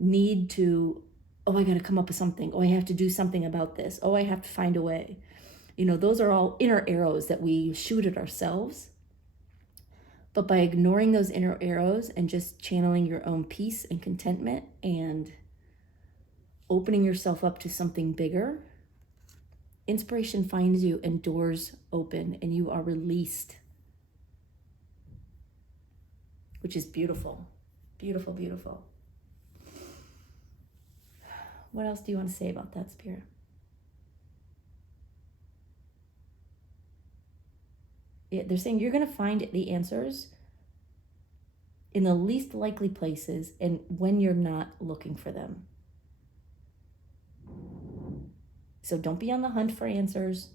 need to, oh, I got to come up with something. Oh, I have to do something about this. Oh, I have to find a way. Those are all inner arrows that we shoot at ourselves. But by ignoring those inner arrows and just channeling your own peace and contentment and opening yourself up to something bigger, Inspiration finds you and doors open and you are released, which is beautiful. Beautiful, beautiful. What else do you want to say about that, Spirit? Yeah, they're saying you're going to find the answers in the least likely places and when you're not looking for them. So don't be on the hunt for answers.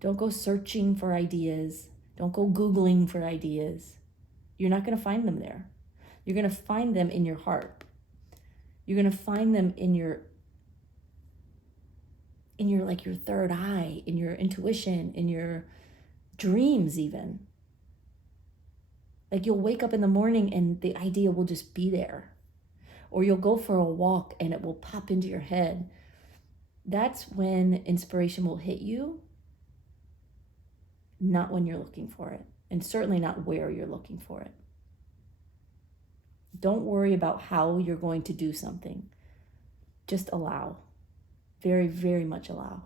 Don't go searching for ideas. Don't go Googling for ideas. You're not going to find them there. You're going to find them in your heart. You're going to find them in your like your third eye, in your intuition, in your dreams even. Like you'll wake up in the morning and the idea will just be there. Or you'll go for a walk and it will pop into your head. That's when inspiration will hit you, not when you're looking for it, and certainly not where you're looking for it. Don't worry about how you're going to do something. Just allow. Very, very much allow.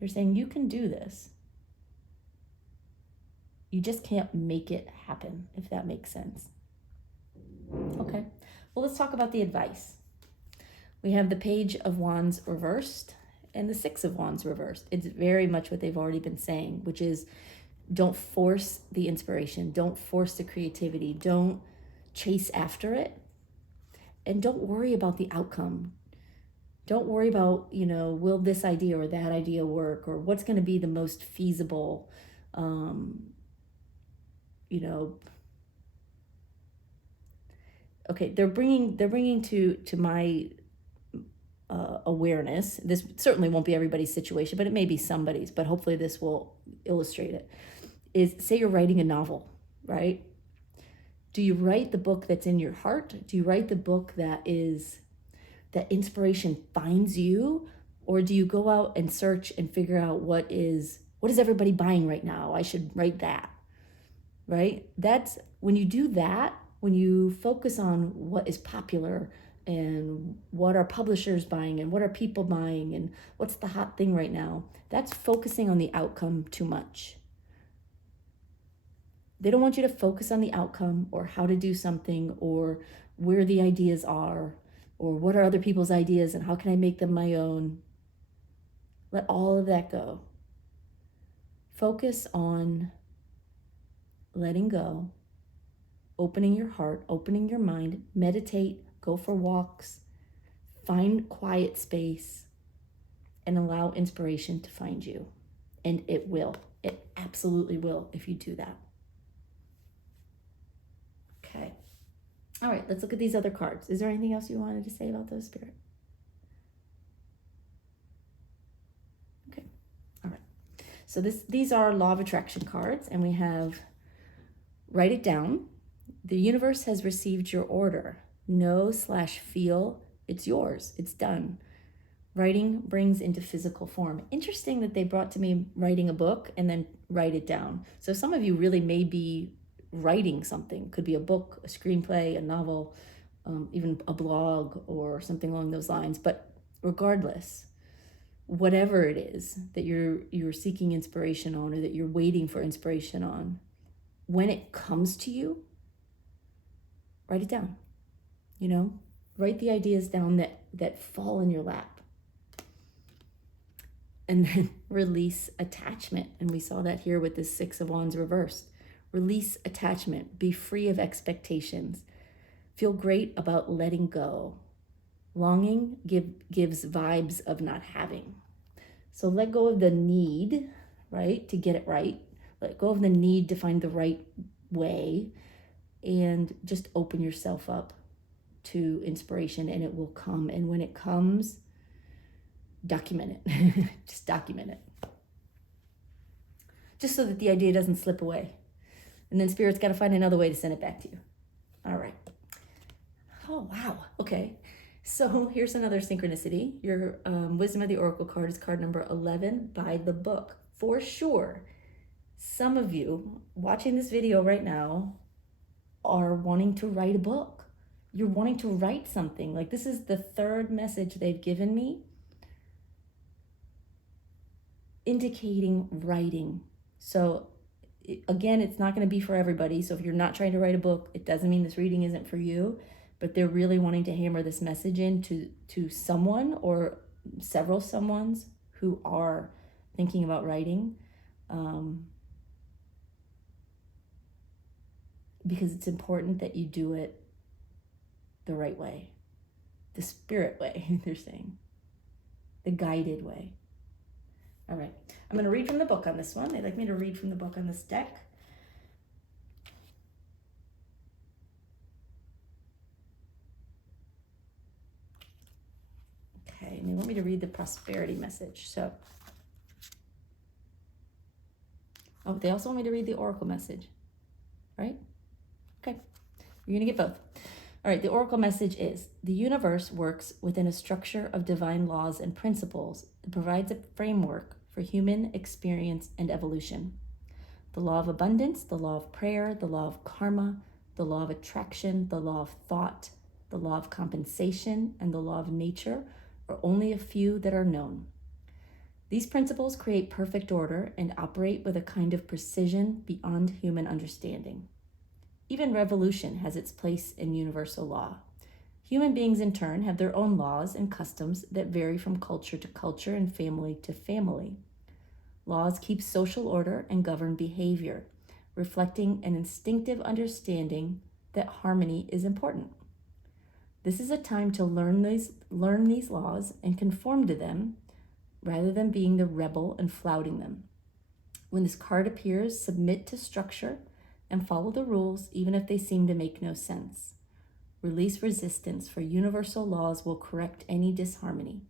They're saying you can do this. You just can't make it happen, if that makes sense. Okay, well, let's talk about the advice. We have the Page of Wands reversed and the Six of Wands reversed. It's very much what they've already been saying, which is don't force the inspiration. Don't force the creativity. Don't chase after it. And don't worry about the outcome. Don't worry about, will this idea or that idea work, or what's going to be the most feasible, okay, they're bringing to my awareness. This certainly won't be everybody's situation, but it may be somebody's, but hopefully this will illustrate it. Is, say you're writing a novel, right? Do you write the book that's in your heart? Do you write the book that inspiration finds you? Or do you go out and search and figure out what is everybody buying right now? I should write that, right? That's when you do that, when you focus on what is popular and what are publishers buying and what are people buying and what's the hot thing right now, that's focusing on the outcome too much. They don't want you to focus on the outcome or how to do something or where the ideas are or what are other people's ideas and how can I make them my own. Let all of that go. Focus on letting go, opening your heart, opening your mind, meditate, go for walks, find quiet space, and allow inspiration to find you. And it will. It absolutely will if you do that. Okay. All right, let's look at these other cards. Is there anything else you wanted to say about those, Spirit? Okay. All right. So these are Law of Attraction cards, and we have write it down. The universe has received your order. Know/feel it's yours. It's done. Writing brings into physical form. Interesting that they brought to me writing a book and then write it down. So some of you really may be writing something. Could be a book, a screenplay, a novel, even a blog or something along those lines. But regardless, whatever it is that you're seeking inspiration on or that you're waiting for inspiration on, when it comes to you, write it down. Write the ideas down that fall in your lap. And then release attachment. And we saw that here with the Six of Wands reversed. Release attachment. Be free of expectations. Feel great about letting go. Longing gives vibes of not having. So let go of the need, right, to get it right. Let go of the need to find the right way and just open yourself up to inspiration and it will come. And when it comes, document it. Just document it. Just so that the idea doesn't slip away. And then Spirit's got to find another way to send it back to you. All right. Oh, wow. Okay. So here's another synchronicity. Your Wisdom of the Oracle card is card number 11 by the book. For sure, some of you watching this video right now are wanting to write a book. you're wanting to write something. Like, this is the third message they've given me indicating writing. So again, it's not going to be for everybody. So if you're not trying to write a book, it doesn't mean this reading isn't for you, but they're really wanting to hammer this message in to someone or several someones who are thinking about writing, because it's important that you do it the right way, the spirit way, they're saying, the guided way. All right, I'm going to read from the book on this one. They'd like me to read from the book on this deck. Okay, and they want me to read the prosperity message. So, oh, they also want me to read the oracle message, right? Okay, you're going to get both. All right, the oracle message is: the universe works within a structure of divine laws and principles. It provides a framework for human experience and evolution. The law of abundance, the law of prayer, the law of karma, the law of attraction, the law of thought, the law of compensation, and the law of nature are only a few that are known. These principles create perfect order and operate with a kind of precision beyond human understanding. Even revolution has its place in universal law. Human beings, in turn, have their own laws and customs that vary from culture to culture and family to family. Laws keep social order and govern behavior, reflecting an instinctive understanding that harmony is important. This is a time to learn these laws and conform to them, rather than being the rebel and flouting them. When this card appears, submit to structure and follow the rules, even if they seem to make no sense. Release resistance, for universal laws will correct any disharmony.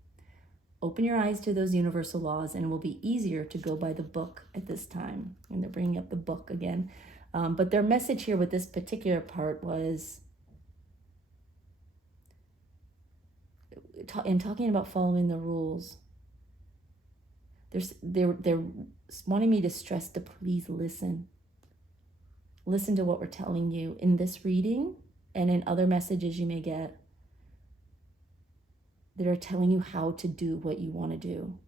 Open your eyes to those universal laws, and it will be easier to go by the book at this time. And they're bringing up the book again. But their message here with this particular part was, in talking about following the rules, they're wanting me to stress to please listen. Listen to what we're telling you in this reading and in other messages you may get that are telling you how to do what you want to do.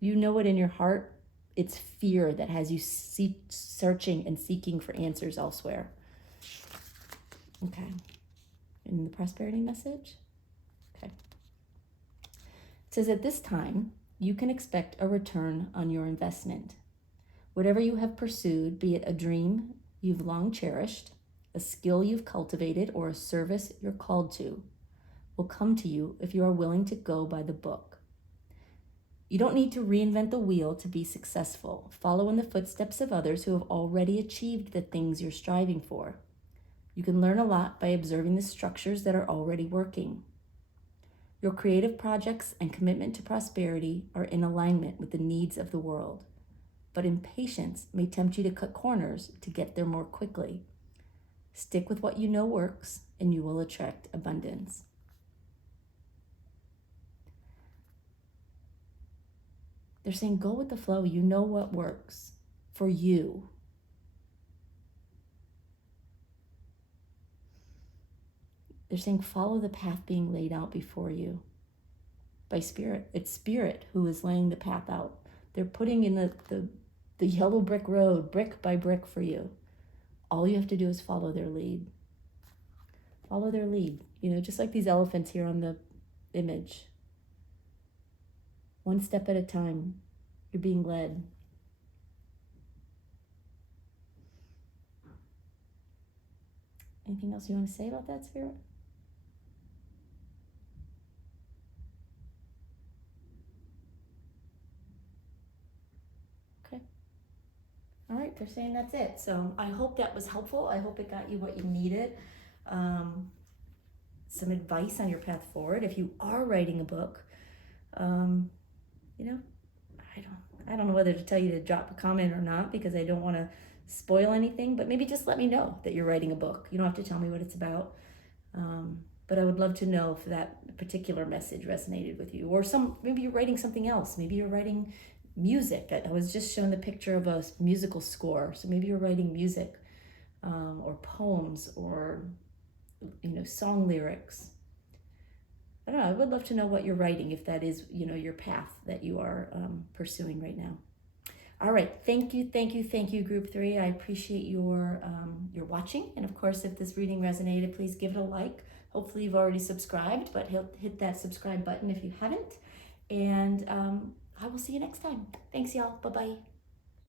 You know it in your heart. It's fear that has you searching and seeking for answers elsewhere. Okay. In the prosperity message? Okay. It says, at this time, you can expect a return on your investment. Whatever you have pursued, be it a dream you've long cherished, a skill you've cultivated, or a service you're called to, will come to you if you are willing to go by the book. You don't need to reinvent the wheel to be successful. Follow in the footsteps of others who have already achieved the things you're striving for. You can learn a lot by observing the structures that are already working. Your creative projects and commitment to prosperity are in alignment with the needs of the world, but impatience may tempt you to cut corners to get there more quickly. Stick with what you know works, and you will attract abundance. They're saying, go with the flow. You know what works for you. They're saying, follow the path being laid out before you by Spirit. It's Spirit who is laying the path out. They're putting in the yellow brick road, brick by brick for you. All you have to do is follow their lead. Follow their lead. You know, just like these elephants here on the image. One step at a time, you're being led. Anything else you want to say about that, Spirit? Okay. All right, they're saying that's it. So I hope that was helpful. I hope it got you what you needed. Some advice on your path forward. If you are writing a book, you know, I don't know whether to tell you to drop a comment or not, because I don't want to spoil anything, but maybe just let me know that you're writing a book. You don't have to tell me what it's about. But I would love to know if that particular message resonated with you, or maybe you're writing something else. Maybe you're writing music. I was just shown the picture of a musical score. So maybe you're writing music. or poems, or song lyrics. I don't know. I would love to know what you're writing, if that is your path that you are pursuing right now. All right, thank you, Group 3. I appreciate your watching, and of course, if this reading resonated, please give it a like. Hopefully, you've already subscribed, but hit that subscribe button if you haven't. And I will see you next time. Thanks, y'all. Bye bye.